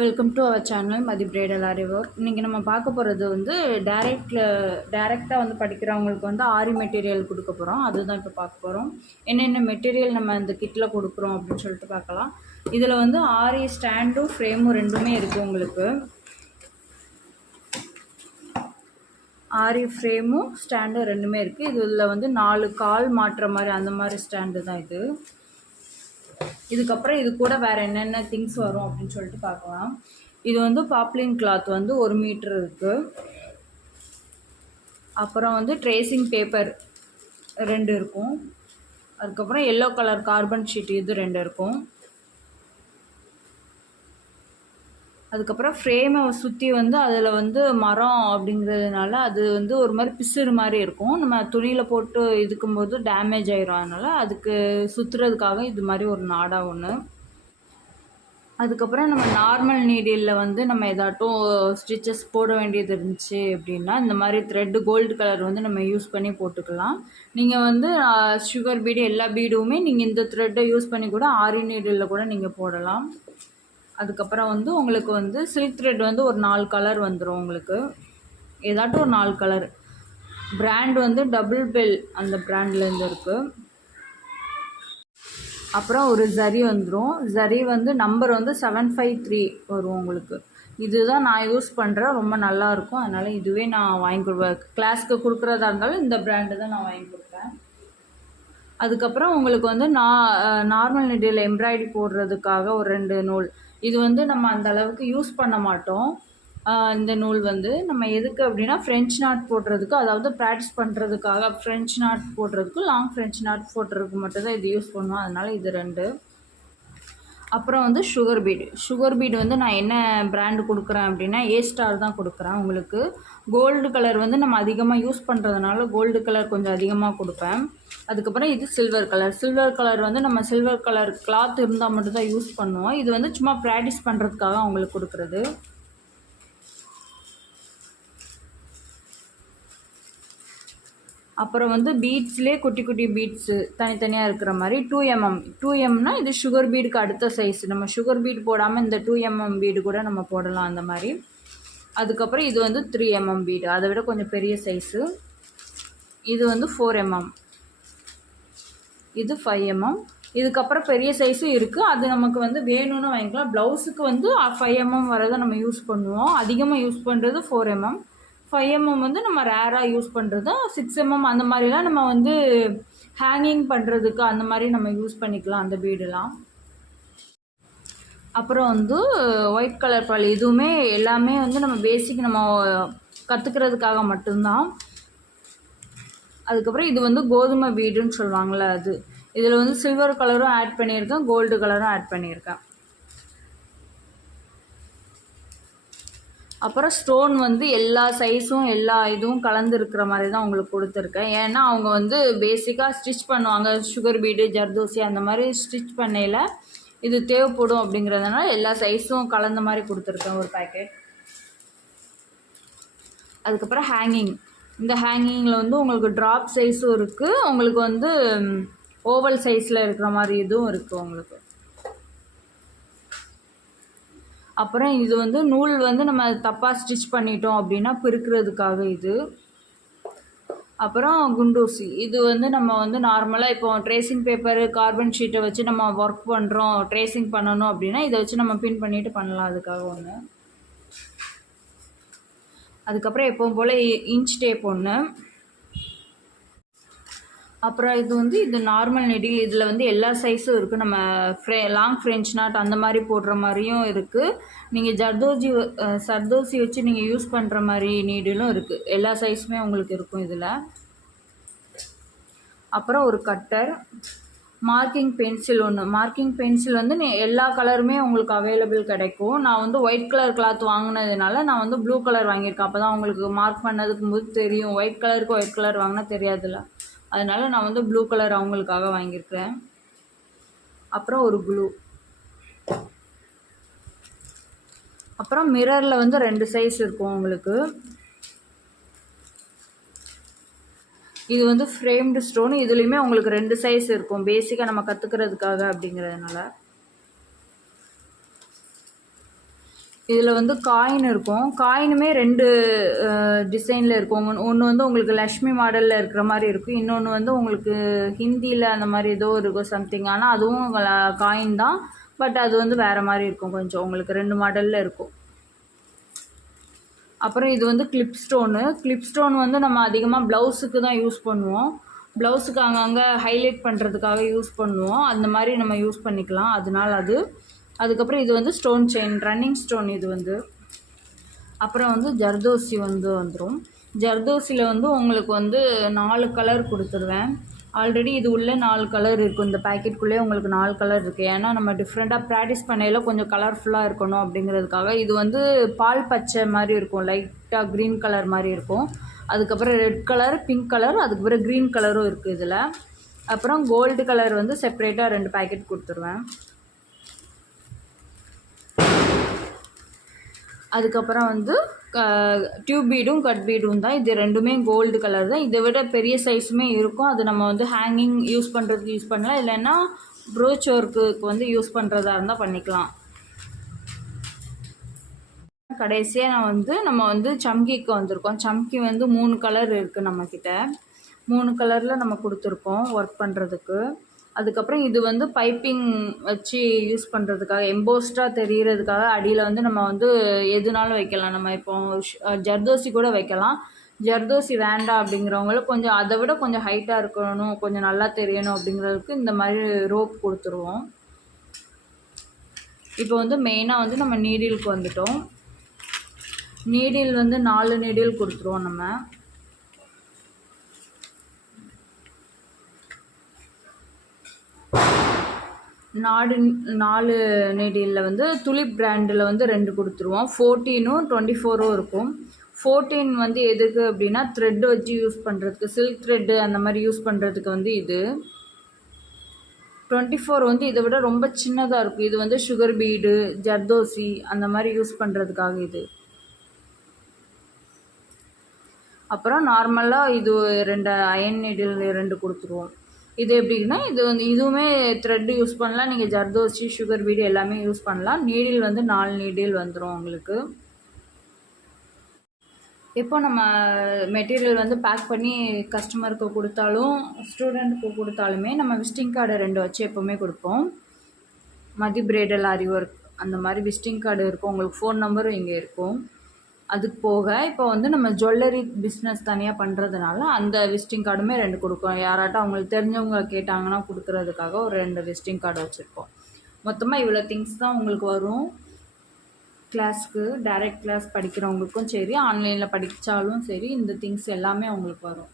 Welcome to our channel Mathi bridal அறிவோர். இன்றைக்கி நம்ம பார்க்க போகிறது வந்து டைரெக்டாக வந்து படிக்கிறவங்களுக்கு வந்து ஆரி மெட்டீரியல் கொடுக்க போகிறோம். அதுதான் இப்போ பார்க்க போகிறோம். என்னென்ன மெட்டீரியல் நம்ம இந்த கிட்டில் கொடுக்குறோம் அப்படின்னு சொல்லிட்டு பார்க்கலாம். இதில் வந்து ஆரி ஸ்டாண்டும் ஃப்ரேமும் ரெண்டுமே இருக்குது. உங்களுக்கு ஆரி ஃப்ரேமும் ஸ்டாண்டும் ரெண்டுமே இருக்குது. இதில் வந்து 4 கால் மாட்டுற மாதிரி அந்த மாதிரி ஸ்டாண்டு தான் இது. இதுக்கப்புறம் இது கூட வேறு என்னென்ன திங்ஸ் வரும் அப்படின்னு சொல்லிட்டு பார்க்கலாம். இது வந்து பாப்ளின் கிளாத் வந்து 1 மீட்டர் இருக்குது. அப்புறம் வந்து ட்ரேசிங் பேப்பர் 2 இருக்கும். அதுக்கப்புறம் எல்லோ கலர் கார்பன் ஷீட் இது 2 இருக்கும். அதுக்கப்புறம் ஃப்ரேமை சுற்றி வந்து அதில் வந்து மரம் அப்படிங்கிறதுனால அது வந்து ஒரு மாதிரி பிசுறு மாதிரி இருக்கும். நம்ம துணியில் போட்டு இதுக்கும்போது டேமேஜ் ஆயிரும். அதனால் அதுக்கு சுற்றுறதுக்காக இது மாதிரி ஒரு நாடா ஒன்று. அதுக்கப்புறம் நம்ம நார்மல் நீடிலில் வந்து நம்ம ஏதாட்டும் ஸ்டிச்சஸ் போட வேண்டியது இருந்துச்சு அப்படின்னா இந்த மாதிரி த்ரெட்டு கோல்டு கலர் வந்து நம்ம யூஸ் பண்ணி போட்டுக்கலாம். நீங்கள் வந்து சுகர் பீடு எல்லா பீடுமே நீங்கள் இந்த த்ரெட்டை யூஸ் பண்ணி கூட ஆரி நீடிலில் கூட நீங்கள் போடலாம். அதுக்கப்புறம் வந்து உங்களுக்கு வந்து சில்க் த்ரெட் வந்து ஒரு 4 கலர் வந்துடும். உங்களுக்கு ஏதாட்டும் ஒரு 4 கலர். பிராண்ட் வந்து டபுள் பெல் அந்த பிராண்ட்லேருந்து இருக்குது. அப்புறம் ஒரு ஜரி வந்துடும். ஜரி வந்து நம்பர் வந்து 753 வரும் உங்களுக்கு. இதுதான் நான் யூஸ் பண்ணுறேன், ரொம்ப நல்லாயிருக்கும். அதனால் இதுவே நான் வாங்கி கொடுப்பேன். கிளாஸ்க்கு கொடுக்குறதா இருந்தாலும் இந்த பிராண்டு தான் நான் வாங்கி கொடுப்பேன். அதுக்கப்புறம் உங்களுக்கு வந்து நார்மல் நீடில் எம்ப்ராய்டரி போடுறதுக்காக ஒரு 2 நூல். இது வந்து நம்ம அந்த அளவுக்கு யூஸ் பண்ண மாட்டோம். இந்த நூல் வந்து நம்ம எதுக்கு அப்படின்னா ஃப்ரெஞ்ச் நாட் போடுறதுக்கு, அதாவது ப்ராக்டிஸ் பண்ணுறதுக்காக ஃப்ரெஞ்ச் நாட் போடுறதுக்கு, லாங் ஃப்ரெஞ்ச் நாட் போடுறதுக்கு மட்டும்தான் இது யூஸ் பண்ணுவோம். அதனால் இது 2. அப்புறம் வந்து சுகர் பீடு வந்து நான் என்ன பிராண்டு கொடுக்குறேன் அப்படின்னா ஏ ஸ்டார் தான் கொடுக்குறேன். உங்களுக்கு கோல்டு கலர் வந்து நம்ம அதிகமாக யூஸ் பண்ணுறதுனால கோல்டு கலர் கொஞ்சம் அதிகமாக கொடுப்பேன். அதுக்கப்புறம் இது சில்வர் கலர் வந்து நம்ம சில்வர் கலர் கிளாத் இருந்தால் மட்டும்தான் யூஸ் பண்ணுவோம். இது வந்து சும்மா ப்ராக்டிஸ் பண்ணுறதுக்காக அவங்களுக்கு கொடுக்குறது. அப்புறம் வந்து பீட்ஸ்லேயே குட்டி குட்டி பீட்ஸு தனித்தனியாக இருக்கிற மாதிரி 2mm. 2mனா இது சுகர் பீடுக்கு அடுத்த சைஸ். நம்ம சுகர் பீடு போடாமல் இந்த 2mm பீடு கூட நம்ம போடலாம் அந்த மாதிரி. அதுக்கப்புறம் இது வந்து 3mm பீடு, அதை விட கொஞ்சம் பெரிய சைஸு. இது வந்து 4mm, இது 5mm. இதுக்கப்புறம் பெரிய சைஸும் இருக்குது. அது நமக்கு வந்து வேணும்னு வாங்கிக்கலாம். ப்ளவுஸுக்கு வந்து 5mm வரதை நம்ம யூஸ் பண்ணுவோம். அதிகமாக யூஸ் பண்ணுறது 4mm. 5mm வந்து நம்ம ரேராக யூஸ் பண்ணுறது. 6mm அந்த மாதிரிலாம் நம்ம வந்து ஹேங்கிங் பண்ணுறதுக்கு அந்த மாதிரி நம்ம யூஸ் பண்ணிக்கலாம் அந்த பீடெலாம். அப்புறம் வந்து ஒயிட் கலர் பால், இதுவுமே எல்லாமே வந்து நம்ம பேசிக் நம்ம கற்றுக்கிறதுக்காக மட்டும்தான். அதுக்கப்புறம் இது வந்து கோதுமை பீடுன்னு சொல்லுவாங்கள்ல அது. இதில் வந்து சில்வர் கலரும் ஆட் பண்ணியிருக்கேன், கோல்டு கலரும் ஆட் பண்ணியிருக்கேன். அப்புறம் ஸ்டோன் வந்து எல்லா சைஸும் எல்லா இதுவும் கலந்து இருக்கிற மாதிரி தான் உங்களுக்கு கொடுத்துருக்கேன். ஏன்னா அவங்க வந்து பேசிக்காக ஸ்டிச் பண்ணுவாங்க, சுகர் பீடு ஜர்தோசி அந்த மாதிரி ஸ்டிச் பண்ணையில் இது தேவைப்படும் அப்படிங்கிறதுனால எல்லா சைஸும் கலந்த மாதிரி கொடுத்துருக்கேன் ஒரு பேக்கெட். அதுக்கப்புறம் ஹேங்கிங். இந்த ஹேங்கிங்கில் வந்து உங்களுக்கு ட்ராப் சைஸும் இருக்குது, உங்களுக்கு வந்து ஓவல் சைஸில் இருக்கிற மாதிரி இதுவும் இருக்குது உங்களுக்கு. அப்புறம் இது வந்து நூல் வந்து நம்ம தப்பாக ஸ்டிச் பண்ணிட்டோம் அப்படின்னா பிரிக்கிறதுக்காக இது. அப்புறம் குண்டூசி, இது வந்து நம்ம வந்து நார்மலாக இப்போ ட்ரேசிங் பேப்பரு கார்பன் ஷீட்டை வச்சு நம்ம ஒர்க் பண்ணுறோம், ட்ரேசிங் பண்ணணும் அப்படின்னா இதை வச்சு நம்ம பின் பண்ணிவிட்டு பண்ணலாம், அதுக்காக ஒன்று. அதுக்கப்புறம் எப்பவும் போல் இன்ச் டேப் ஒன்று. அப்புறம் இது நார்மல் நெடில். இதில் வந்து எல்லா சைஸும் இருக்குது. நம்ம லாங் ஃப்ரெஞ்ச் நாட் அந்த மாதிரி போடுற மாதிரியும் இருக்குது. நீங்கள் சர்தோசி வச்சு நீங்கள் யூஸ் பண்ணுற மாதிரி நீடிலும் இருக்குது. எல்லா சைஸுமே உங்களுக்கு இருக்கும் இதில். அப்புறம் ஒரு கட்டர், மார்க்கிங் பென்சில் ஒன்று. மார்க்கிங் பென்சில் வந்து எல்லா கலருமே உங்களுக்கு அவைலபிள் கிடைக்கும். நான் வந்து ஒயிட் கலர் கிளாத் வாங்கினதுனால நான் வந்து ப்ளூ கலர் வாங்கியிருக்கேன். அப்போ தான் உங்களுக்கு மார்க் பண்ணதுக்கும் போது தெரியும். ஒயிட் கலருக்கு ஒயிட் கலர் வாங்கினா தெரியாதுல்ல, அதனால் நான் வந்து ப்ளூ கலர் அவங்களுக்காக வாங்கியிருக்கிறேன். அப்புறம் ஒரு க்ளூ. அப்புறம் மிரரில் வந்து 2 சைஸ் இருக்கும் உங்களுக்கு. இது வந்து ஃப்ரேம்டு ஸ்டோன். இதுலேயுமே உங்களுக்கு 2 சைஸ் இருக்கும், பேசிக்காக நம்ம கற்றுக்கிறதுக்காக அப்படிங்கிறதுனால. இதில் வந்து காயின் இருக்கும். காயினுமே 2 டிசைனில் இருக்கும். ஒன்று வந்து உங்களுக்கு லக்ஷ்மி மாடலில் இருக்கிற மாதிரி இருக்கும். இன்னொன்று வந்து உங்களுக்கு ஹிந்தியில் அந்த மாதிரி ஏதோ இருக்கும் சம்திங். ஆனால் அதுவும் காயின் தான். பட் அது வந்து வேறு மாதிரி இருக்கும். கொஞ்சம் உங்களுக்கு 2 மாடலில் இருக்கும். அப்புறம் இது வந்து கிளிப் ஸ்டோனு. கிளிப் ஸ்டோன் வந்து நம்ம அதிகமாக ப்ளவுஸுக்கு தான் யூஸ் பண்ணுவோம். ப்ளவுஸுக்கு அங்கங்கே ஹைலைட் பண்ணுறதுக்காக யூஸ் பண்ணுவோம். அந்த மாதிரி நம்ம யூஸ் பண்ணிக்கலாம். அதனால அது. அதுக்கப்புறம் இது வந்து ஸ்டோன் செயின், ரன்னிங் ஸ்டோன் இது வந்து. அப்புறம் வந்து ஜர்தோசி வந்து வந்துடும். ஜர்தோசியில் வந்து உங்களுக்கு வந்து 4 கலர் கொடுத்துருவேன். ஆல்ரெடி இது உள்ள 4 கலர் இருக்கும். இந்த பேக்கெட்குள்ளேயே உங்களுக்கு 4 கலர் இருக்குது. ஏன்னா நம்ம டிஃப்ரெண்ட்டாக ப்ராக்டிஸ் பண்ணையில் கொஞ்சம் கலர்ஃபுல்லாக இருக்கணும் அப்படிங்கிறதுக்காக. இது வந்து பால் பச்சை மாதிரி இருக்கும், லைட்டாக க்ரீன் கலர் மாதிரி இருக்கும். அதுக்கப்புறம் ரெட் கலர், பிங்க் கலர், அதுக்கப்புறம் க்ரீன் கலரும் இருக்குது இதில். அப்புறம் கோல்டு கலர் வந்து செப்ரேட்டாக 2 பேக்கெட் கொடுத்துருவேன். அதுக்கப்புறம் வந்து டியூப் பீடும் கட் பீடும் தான். இது ரெண்டுமே கோல்டு கலர் தான். இதை விட பெரிய சைஸுமே இருக்கும். அது நம்ம வந்து ஹேங்கிங் யூஸ் பண்ணுறதுக்கு யூஸ் பண்ணலாம். இல்லைன்னா ப்ரோச் ஒர்க்குக்கு வந்து யூஸ் பண்ணுறதா இருந்தால் பண்ணிக்கலாம். கடைசியாக நம்ம வந்து சம்கிக்கு வந்திருக்கோம். சம்கி வந்து 3 கலர் இருக்குது நம்மக்கிட்ட. 3 கலரில் நம்ம கொடுத்துருக்கோம் ஒர்க் பண்ணுறதுக்கு. அதுக்கப்புறம் இது வந்து பைப்பிங் வச்சு யூஸ் பண்ணுறதுக்காக, எம்போஸ்டாக தெரிகிறதுக்காக அடியில் வந்து நம்ம வந்து எதுனாலும் வைக்கலாம். நம்ம இப்போ ஜர்தோசி கூட வைக்கலாம். ஜர்தோசி வேண்டாம் அப்படிங்கிறவங்களுக்கு கொஞ்சம் அதை விட கொஞ்சம் ஹைட்டாக இருக்கணும், கொஞ்சம் நல்லா தெரியணும் அப்படிங்கிறதுக்கு இந்த மாதிரி ரோப் கொடுத்துருவோம். இப்போ வந்து மெயினாக வந்து நம்ம நீடிலுக்கு வந்துட்டோம். நீடில் வந்து 4 நீடில் கொடுத்துருவோம். நம்ம 4 நீடிலில் வந்து துலிப் பிராண்டில் வந்து 2 கொடுத்துருவோம். 14ம் 24ம் இருக்கும். 14 வந்து எதுக்கு அப்படின்னா த்ரெட் வச்சு யூஸ் பண்ணுறதுக்கு, சில்க் த்ரெட்டு அந்த மாதிரி யூஸ் பண்ணுறதுக்கு வந்து இது. 24 வந்து இதை விட ரொம்ப சின்னதாக இருக்கும். இது வந்து சுகர் பீடு, ஜர்தோசி அந்த மாதிரி யூஸ் பண்ணுறதுக்காக இது. அப்புறம் நார்மலாக இது 2 அயன் நீடில் 2 கொடுத்துருவோம். இது எப்படின்னா இது வந்து இதுவுமே த்ரெட்டு யூஸ் பண்ணலாம். நீங்கள் ஜர்தோசி, சுகர் பீடு எல்லாமே யூஸ் பண்ணலாம். நீடில் வந்து 4 நீடில் வந்துடும் உங்களுக்கு. இப்போ நம்ம மெட்டீரியல் வந்து பேக் பண்ணி கஸ்டமருக்கு கொடுத்தாலும் ஸ்டூடெண்ட்டுக்கு கொடுத்தாலுமே நம்ம விசிட்டிங் கார்டு 2 வச்சு எப்போவுமே கொடுப்போம். மதி பிரைடல் ஆரி ஒர்க் அந்த மாதிரி விசிட்டிங் கார்டு இருக்கும். உங்களுக்கு ஃபோன் நம்பரும் இங்கே இருக்கும். அதுக்கு போக இப்போ வந்து நம்ம ஜுவல்லரி பிஸ்னஸ் தனியாக பண்ணுறதுனால அந்த விசிட்டிங் கார்டுமே 2 கொடுப்போம். யாராட்டும் அவங்களுக்கு தெரிஞ்சவங்க கேட்டாங்கன்னா கொடுக்குறதுக்காக ஒரு 2 விசிட்டிங் கார்டு வச்சுருக்கோம். மொத்தமாக இவ்வளோ திங்ஸ் தான் உங்களுக்கு வரும். கிளாஸ்க்கு டைரக்ட் கிளாஸ் படிக்கிறவங்களுக்கும் சரி, ஆன்லைனில் படித்தாலும் சரி, இந்த திங்ஸ் எல்லாமே உங்களுக்கு வரும்.